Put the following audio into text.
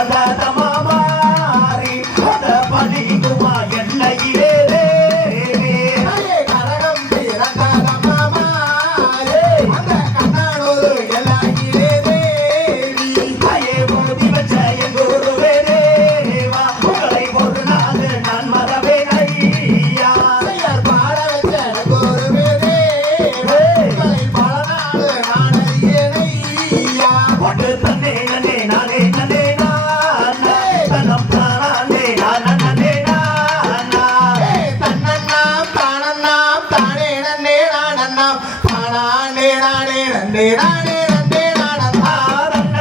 I'm நன்னா பாடாண்டே நாடே நண்டே நாடே.